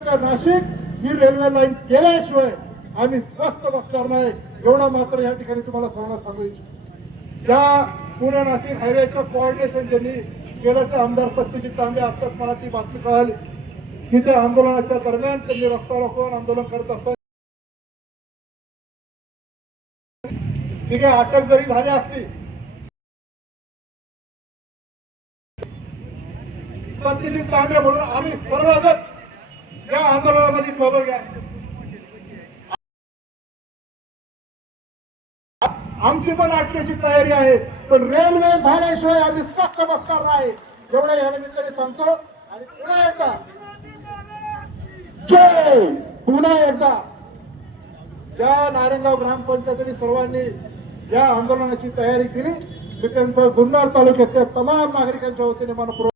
नाशिक ही railway line केल्याशिवाय आम्ही स्वस्त बसणार नाही, एवढा मात्र या ठिकाणी तुम्हाला सांगू इच्छितो। त्या पुणे नाशिक हायवेचं कोऑर्डिनेशन ज्यांनी केलं ते आमदार सत्यजित तांबे असतात। मला ती बातमी कळाली की त्या आंदोलनाच्या दरम्यान त्यांनी रस्ता रोखून आंदोलन करत असतात। ठीक आहे, अटक जरी झाली असती सत्यजित तांबे म्हणून आम्ही सर्वजण या आंदोलनामध्ये सहभागी घ्या। आमची पण अटकेची तयारी आहे, पण रेल्वे झाल्याशिवाय आम्ही स्वस्त बसणार नाही, एवढं या निमित्ताने सांगतो। आणि पुन्हा एकदा जय, पुन्हा एकदा ज्या नारायणगाव ग्रामपंचायतीने सर्वांनी या आंदोलनाची तयारी केली, मी त्यांचं जुन्नर तालुक्यातल्या तमाम नागरिकांच्या वतीने मनपूर्वक